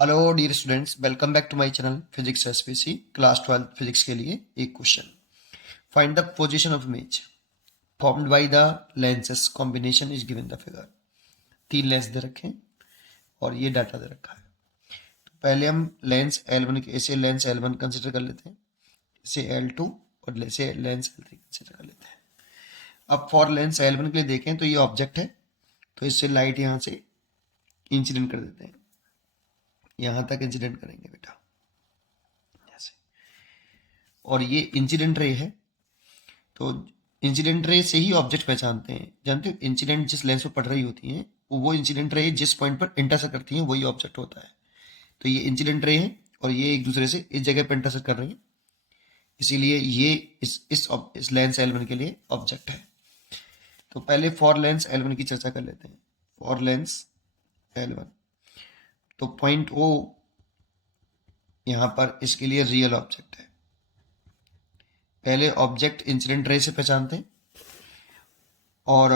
Hello dear students, welcome back to my channel physics SPC. Class 12 physics के लिए एक question. Find the position of image formed by the lenses combination is given the figure. तीन lens दे रखे हैं और ये data दे रखा है। तो पहले हम लेंस L1 के इसे लेंस L1 कंसिडर कर लेते हैं, इसे L2 और इसे लेंस L3 कंसिडर कर लेते हैं। अब फॉर लेंस L1 के लिए देखें तो ये ऑब्जेक्ट है, तो इससे लाइट यहाँ से इंसिडेंट कर देते हैं, यहाँ तक इंसिडेंट करेंगे बेटा ऐसे। और ये इंसिडेंट रे है, तो इंसिडेंट रे से ही ऑब्जेक्ट पहचानते हैं। जानते हो इंसिडेंट जिस लेंस पर पड़ रही होती है वो इंसिडेंट रे जिस पॉइंट पर इंटरसेक्ट करती है वही ऑब्जेक्ट होता है। तो ये इंसिडेंट रे है और ये एक दूसरे से इस जगह पर इंटरसेक्ट कर रही है, इसीलिए ये इस लेंस L1 के लिए ऑब्जेक्ट है। तो पहले फॉर लेंस L1 की चर्चा कर लेते हैं। फॉर लेंस L1 तो पॉइंट O यहाँ पर इसके लिए रियल ऑब्जेक्ट है। पहले ऑब्जेक्ट इंसिडेंट रे से पहचानते हैं और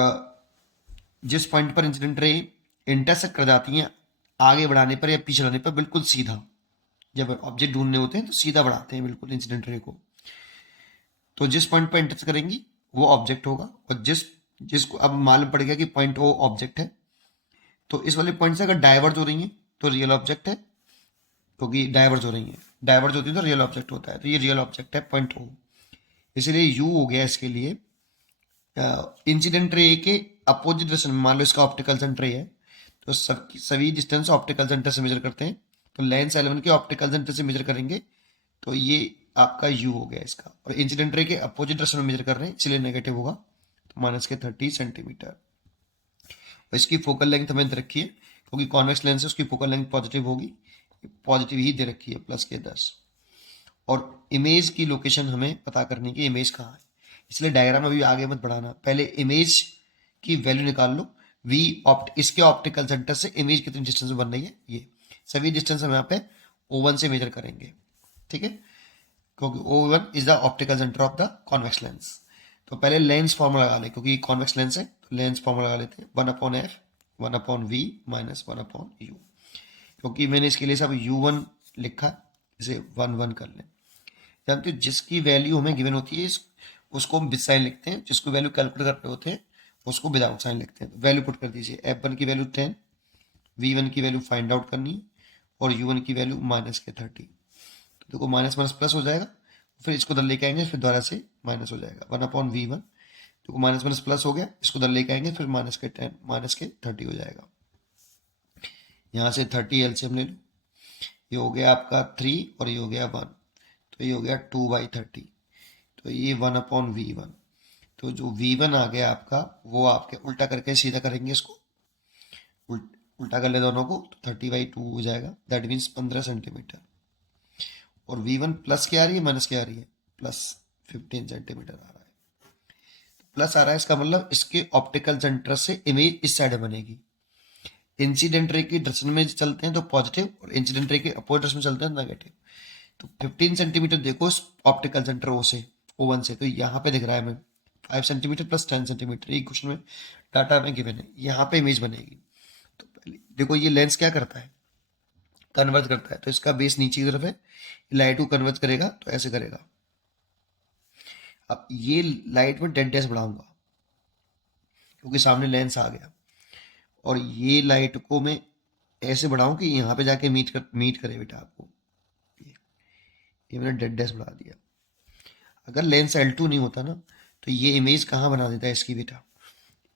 जिस पॉइंट पर इंसिडेंट रे इंटरसेक्ट कर जाती हैं आगे बढ़ाने पर या पीछे बढ़ाने पर बिल्कुल सीधा, जब ऑब्जेक्ट ढूंढने होते हैं तो सीधा बढ़ाते हैं बिल्कुल इंसिडेंट रे को। तो जिस पॉइंट पर इंटरसेक्ट करेंगी वो ऑब्जेक्ट होगा। और जिसको अब मालूम पड़ गया कि पॉइंट ओ ऑब्जेक्ट है, तो इस वाले पॉइंट से अगर डाइवर्ज हो रही है तो रियल ऑब्जेक्ट है, क्योंकि डाइवर्ज हो रही है, डाइवर्ज होती है तो रियल ऑब्जेक्ट होता है। तो ये रियल ऑब्जेक्ट है पॉइंट ओ, इसीलिए यू हो गया इसके लिए इंसिडेंट रे के अपोजिट डायरेक्शन में। मान लो इसका ऑप्टिकल सेंटर है, तो सभी डिस्टेंस ऑप्टिकल सेंटर से मेजर करते हैं, तो लेंस L1 के ऑप्टिकल सेंटर से मेजर करेंगे, तो ये आपका U हो गया इसका। और इंसिडेंट रे के अपोजिट डायरेक्शन में मेजर कर रहे हैं इसलिए नेगेटिव होगा, तो माइनस के 30 सेंटीमीटर। और इसकी फोकल लेंथ हमें दे रखी है, क्योंकि कॉन्वेक्स लेंस है उसकी फोकल लेंथ पॉजिटिव होगी, पॉजिटिव ही दे रखी है प्लस के 10। और इमेज की लोकेशन हमें पता करनी कि इमेज कहाँ है, इसलिए डायग्राम अभी आगे मत बढ़ाना, पहले इमेज की वैल्यू निकाल लो। इसके ऑप्टिकल सेंटर से इमेज कितनी डिस्टेंस में बन रही है, ये सभी डिस्टेंस हम यहाँ पे O1 से मेजर करेंगे, ठीक है, क्योंकि O1 is the optical centre of the convex lens. तो पहले लेंस फॉर्मूला लगा ले, क्योंकि कॉन्वेक्स लेंस है तो लेंस फॉर्मूला लगा लेते हैं 1/f 1/v माइनस 1/u। क्योंकि मैंने इसके लिए सब U1 लिखा, इसे 1 कर लें। जानते हो जिसकी वैल्यू हमें गिवन होती है उसको हम विद साइन लिखते हैं, जिसको वैल्यू कैलकुलेट कर रहे होते हैं उसको विदाउट साइन लिखते हैं। तो वैल्यू पुट कर दीजिए, F1 की वैल्यू 10, V1 की वैल्यू फाइंड आउट करनी है और U1 की वैल्यू माइनस के 30। तो देखो माइनस माइनस प्लस हो जाएगा, फिर इसको दर लेके आएंगे, फिर दोबारा से माइनस हो जाएगा 1/V1। तो माइनस माइनस प्लस हो गया, इसको दर लेके आएंगे, फिर माइनस के 10 माइनस के 30 हो जाएगा। यहाँ से 30 एलसीएम ले लो, ये हो गया आपका 3 और ये हो गया 1, तो ये हो गया 2/30। तो ये 1/V1। तो जो V1 आ गया आपका वो आपके उल्टा करके सीधा करेंगे, इसको उल्टा कर ले दोनों को, तो 30/2 हो जाएगा, दैट मीन्स 15 सेंटीमीटर। और V1 प्लस क्या आ रही है माइनस क्या आ रही है, प्लस 15 सेंटीमीटर आ रहा है। प्लस आ रहा है इसका मतलब इसके ऑप्टिकल सेंटर से इमेज इस साइड बनेगी। इंसिडेंट रे की डायरेक्शन में चलते हैं तो पॉजिटिव, और इंसिडेंट रे के अपोजिट डायरेक्शन में चलते हैं नेगेटिव। तो 15 सेंटीमीटर देखो इस ऑप्टिकल सेंटर ओ से O1 से, तो यहाँ पे दिख रहा है हमें 5 सेंटीमीटर प्लस 10 सेंटीमीटर। एक क्वेश्चन में डाटा में गिवन है, यहाँ पे इमेज बनेगी। तो पहले देखो ये लेंस क्या करता है, कन्वर्ज करता है, तो इसका बेस नीचे की तरफ है, लाइट को कन्वर्ज करेगा तो ऐसे करेगा। अब ये लाइट में डेड डैश बढ़ाऊंगा क्योंकि सामने लेंस आ गया, और ये लाइट को मैं ऐसे बढ़ाऊं कि यहाँ पे जाके मीट करे बेटा आपको। ये मैंने डेड डैश बढ़ा दिया। अगर लेंस L2 नहीं होता ना तो ये इमेज कहाँ बना देता है इसकी बेटा,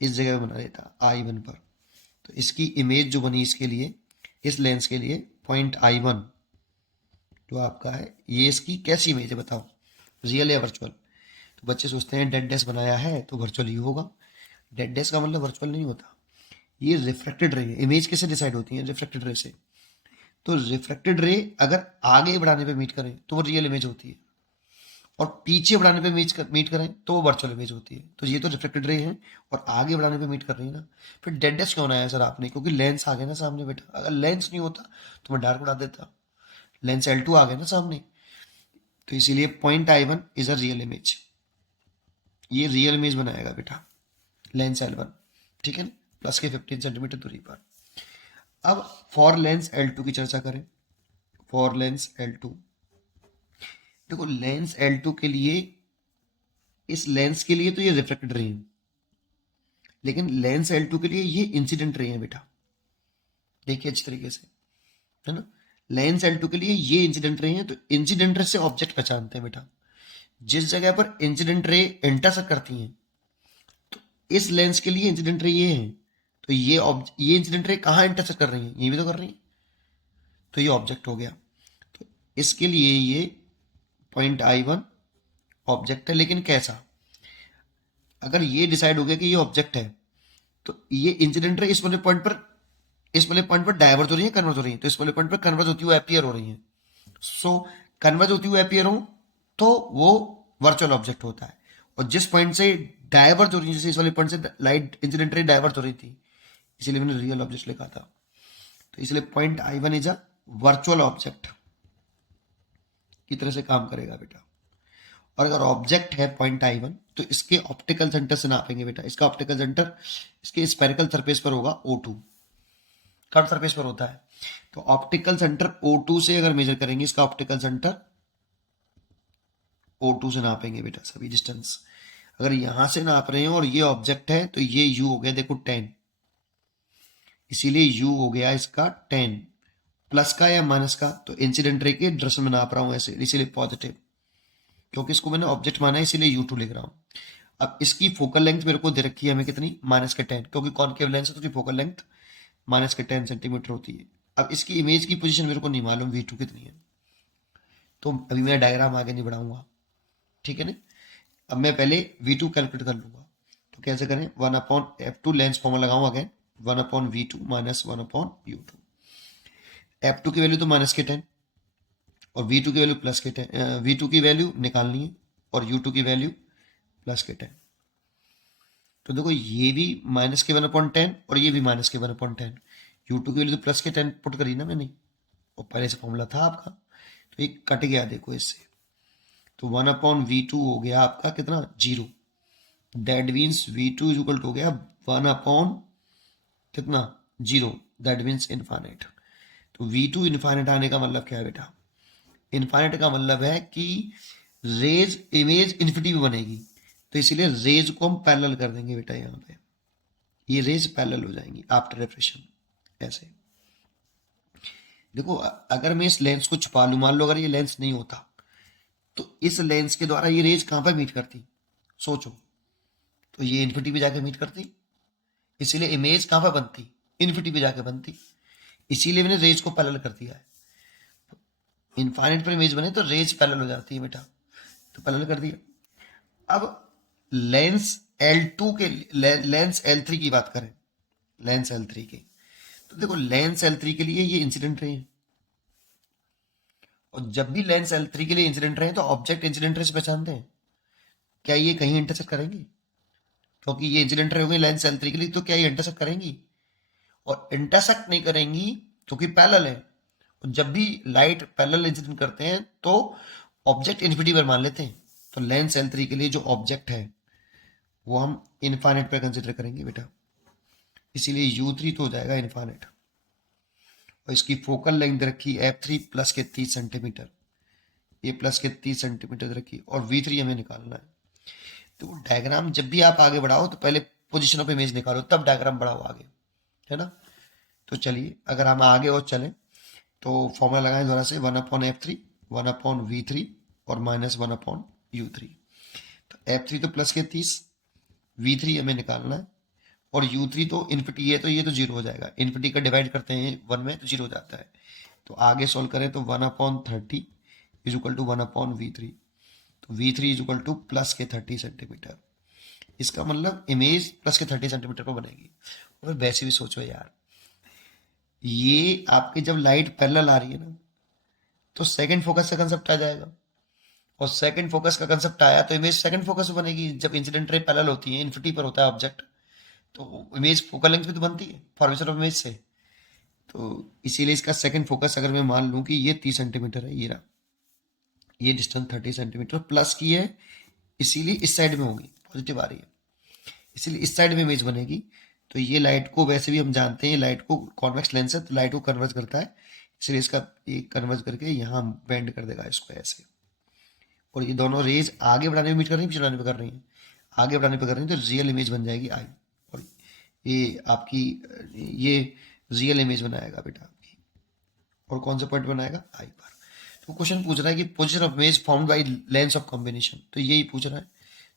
इस जगह पे बना देता I1 पर। तो इसकी इमेज जो बनी इसके लिए, इस लेंस के लिए पॉइंट I1 जो आपका है, ये इसकी कैसी इमेज है बताओ, रियल या वर्चुअल। तो बच्चे सोचते हैं डेड डैश बनाया है तो वर्चुअल ही होगा। डेड डैश का मतलब वर्चुअल नहीं होता, ये रिफ्रैक्टेड रे है। इमेज कैसे डिसाइड होती है, रिफ्रैक्टेड रे से। तो रिफ्रैक्टेड रे अगर आगे बढ़ाने पे मीट करें तो वो रियल इमेज होती है, और पीछे बढ़ाने पे मीट करें तो वो वर्चुअल इमेज होती है। तो ये तो रिफ्लेक्टेड रे है और आगे बढ़ाने पे मीट कर रही है ना। फिर डेड डैश क्यों बनाया सर आपने, क्योंकि लेंस आ गया ना सामने बेटा। अगर लेंस नहीं होता तो मैं डार्क बढ़ा देता, लेंस L2 आ गया ना सामने, तो इसीलिए point I1 is a real image. ये रियल इमेज बनाएगा बेटा लेंस L1, ठीक है ना, प्लस के 15 सेंटीमीटर दूरी पर। अब फॉर लेंस L2 की चर्चा करें। फॉर लेंस L2, देखो लेंस L2 के लिए, इस लेंस के लिए तो ये रिफ्लेक्टेड रे है, लेकिन लेंस L2 के लिए ये इंसिडेंट रे है बेटा। देखिए अच्छी तरीके से, है ना। लेंस L2 के लिए ये इंसिडेंट रे है, तो इंसिडेंट रे से ऑब्जेक्ट पहचानते हैं बेटा। जिस जगह पर इंसिडेंट रे इंटरसेक्ट करती हैं, तो इस लेंस के लिए इंसिडेंट रे ये है, तो ये इंसिडेंट रे कहाँ इंटरसेक्ट कर रही है, ये भी तो कर रही है, तो ये ऑब्जेक्ट हो गया। तो इसके लिए ये पॉइंट I1 ऑब्जेक्ट है, लेकिन कैसा? अगर ये डिसाइड हो गया कि ये ऑब्जेक्ट है, तो ये इंसिडेंट रे इस वाले पॉइंट पर डाइवर्ज हो रही है, कन्वर्ज हो रही है, तो इस वाले पॉइंट पर कन्वर्ज होती हुई अपीयर हो रही है। सो कन्वर्ज होती हुई अपीयर हो तो वो वर्चुअल ऑब्जेक्ट होता है, और जिस पॉइंट से डाइवर्ज हो रही है, जैसे इस वाले पॉइंट से लाइट इंसिडेंट रे डाइवर्ज हो रही थी, इसीलिए मैंने रियल ऑब्जेक्ट लिखा था। तो इसलिए point I1 is a virtual object की तरह से काम करेगा बेटा। और अगर ऑब्जेक्ट है पॉइंट I1, तो इसके ऑप्टिकल सेंटर से नापेंगे बेटा। इसका ऑप्टिकल सेंटर इसके स्फेरिकल सरफेस पर होगा O2, कर्व सरफेस पर होता है। तो ऑप्टिकल सेंटर O2 से अगर मेजर करेंगे, इसका ऑप्टिकल सेंटर O2 से नापेंगे बेटा सभी डिस्टेंस। अगर यहां से नाप रहे हैं और ये ऑब्जेक्ट है, तो ये U हो गया देखो 10, इसीलिए U हो गया इसका 10। प्लस का या माइनस का, तो इंसिडेंट रे के डायरेक्शन में नाप रहा हूं ऐसे, इसीलिए पॉजिटिव, क्योंकि इसको मैंने ऑब्जेक्ट माना है, इसीलिए U2 लिख रहा हूं। अब इसकी फोकल लेंथ मेरे को दे रखी है हमें कितनी, -10, क्योंकि कॉनकेव लेंस है तो उसकी फोकल लेंथ -10 सेंटीमीटर होती है। अब इसकी इमेज की पोजीशन मेरे को नहीं मालूम V2 कितनी है, तो अभी मैं डायग्राम आगे नहीं बढ़ाऊंगा, ठीक है ना। अब मैं पहले V2 कैलकुलेट कर लूंगा, तो कैसे करें, 1/F2 लेंस फॉर्मूला लगाऊं अगेन, 1/V2 - 1/U2। F2 की वैल्यू तो -10 और V2 की वैल्यू +10, V2 की वैल्यू निकालनी है और U2 की वैल्यू +10। तो देखो ये भी -1/10 और ये भी -1/10, U2 की वैल्यू तो +10 पुट करी ना मैंने, और पहले से फॉर्मूला था आपका, तो ये कट गया देखो इससे। तो 1/V2 हो गया आपका कितना, 0। That means V2 is equal to हो गया 1/ कितना, 0। That means infinite. तो V2 इनफाइनाइट आने का मतलब क्या है बेटा, इनफाइनाइट का मतलब है कि रेज इमेज इन्फिनिटी में बनेगी, तो इसीलिए रेज को हम पैरेलल कर देंगे बेटा। यहाँ पे ये रेज पैरेलल हो जाएंगी आफ्टर रिफ्रेक्शन ऐसे। देखो अगर मैं इस लेंस को छुपा लूं, मान लो अगर ये लेंस नहीं होता, तो इस लेंस के द्वारा ये रेज कहां पर मीट करती, सोचो, तो ये इन्फिनिटी पे जाके मीट करती, इसीलिए इमेज कहां पर बनती, इन्फिनिटी पे जाके बनती, इसीलिए मैंने रेज को पैरेलल कर दिया है। इनफाइनाइट पर इमेज बने तो रेज पैरेलल हो जाती है बेटा, तो पैरेलल कर दिया। अब लेंस L2 के लेंस L3 की बात करें, लेंस L3 के, तो देखो लेंस L3 के लिए ये इंसिडेंट रे है, और जब भी लेंस L3 के लिए इंसिडेंट रे तो ऑब्जेक्ट इंसिडेंट रे से पहचानते हैं, क्या ये कहीं इंटरसेक्ट करेंगे, क्योंकि ये इंसिडेंट रे होंगे लेंस L3 के लिए, तो क्या ये इंटरसेक्ट करेंगी, और इंटरसेक्ट नहीं करेंगी क्योंकि पैरेलल है। और जब भी लाइट पैरेलल इंसिडेंट करते हैं तो ऑब्जेक्ट इन्फिनिटी पर मान लेते हैं, तो लेंस L3 के लिए जो ऑब्जेक्ट है वो हम इनफाइनाइट पर कंसिडर करेंगे बेटा, इसीलिए U3 तो हो जाएगा इनफाइनाइट। और इसकी फोकल लेंथ रखी F3 प्लस के 30 सेंटीमीटर, ये प्लस के 30 सेंटीमीटर रखी, और V3 हमें निकालना है। तो डायग्राम जब भी आप आगे बढ़ाओ तो पहले पोजिशन ऑफ इमेज निकालो, तब डायग्राम बढ़ाओ आगे, है ना। तो चलिए अगर हम आगे और चलें, तो फॉर्मूला लगाएं दोबारा से, 1/F3 1/V3 और -1/U3। तो F3 तो प्लस के 30, V3 हमें निकालना है, और U3 तो इन्फिनिटी है, तो ये तो 0 हो जाएगा, इन्फिनिटी का डिवाइड करते हैं 1 में तो 0 हो जाता है। तो आगे सॉल्व करें तो 1/30 इज इक्वल टू 1/V3, तो V3 is equal two plus के 30 सेंटीमीटर। इसका मतलब इमेज प्लस के 30 सेंटीमीटर पर बनेगी। और वैसे भी सोचो यार, ये आपके जब लाइट पैरेलल आ रही है ना, तो सेकंड फोकस का कंसेप्ट आ जाएगा, और सेकंड फोकस का कंसेप्ट आया तो इमेज सेकंड फोकस में बनेगी। जब इंसिडेंट रे पैरेलल होती है, इन्फिनिटी पर होता है ऑब्जेक्ट, तो इमेज फोकल लेंथ पे तो बनती है फॉर्मेशन ऑफ इमेज से। तो इसीलिए इसका सेकंड फोकस अगर मैं मान लूं कि ये 30 सेंटीमीटर है, ये रहा, ये डिस्टेंस 30 सेंटीमीटर प्लस की है, इसीलिए इस साइड में होगी, पॉजिटिव आ रही है, इसीलिए इस साइड में इमेज बनेगी। तो ये लाइट को वैसे भी हम जानते हैं, लाइट को कॉन्वेक्स लेंस है तो लाइट को कन्वर्ज करता है, इसलिए इसका ये कन्वर्ज करके यहाँ बेंड कर देगा इसको ऐसे। और ये दोनों रेज आगे बढ़ाने में मीट कर रही है, पीछे बढ़ाने पे कर रही है, आगे बढ़ाने पे कर रही है, तो रियल इमेज बन जाएगी आई। और ये आपकी ये रियल इमेज बनाएगा बेटा आपकी। और कौन सा पॉइंट बनाएगा, आई पर। तो क्वेश्चन पूछ रहा है कि position of image formed by lens of combination, तो यही पूछ रहा है।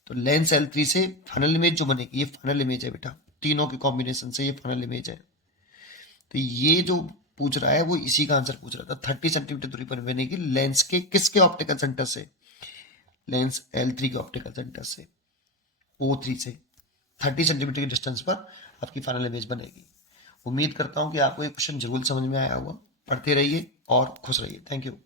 तो लेंस L3 से फाइनल इमेज जो बनेगी, ये फाइनल इमेज है बेटा, तीनों के कॉम्बिनेशन से ये फाइनल इमेज है। तो ये जो पूछ रहा है वो इसी का आंसर पूछ रहा था। 30 सेंटीमीटर दूरी पर बनेगी लेंस के किसके ऑप्टिकल सेंटर से, लेंस L3 के ऑप्टिकल सेंटर से, O3 से 30 सेंटीमीटर की डिस्टेंस पर आपकी फाइनल इमेज बनेगी। उम्मीद करता हूं कि आपको ये क्वेश्चन जरूर समझ में आया होगा। पढ़ते रहिए और खुश रहिए। Thank you.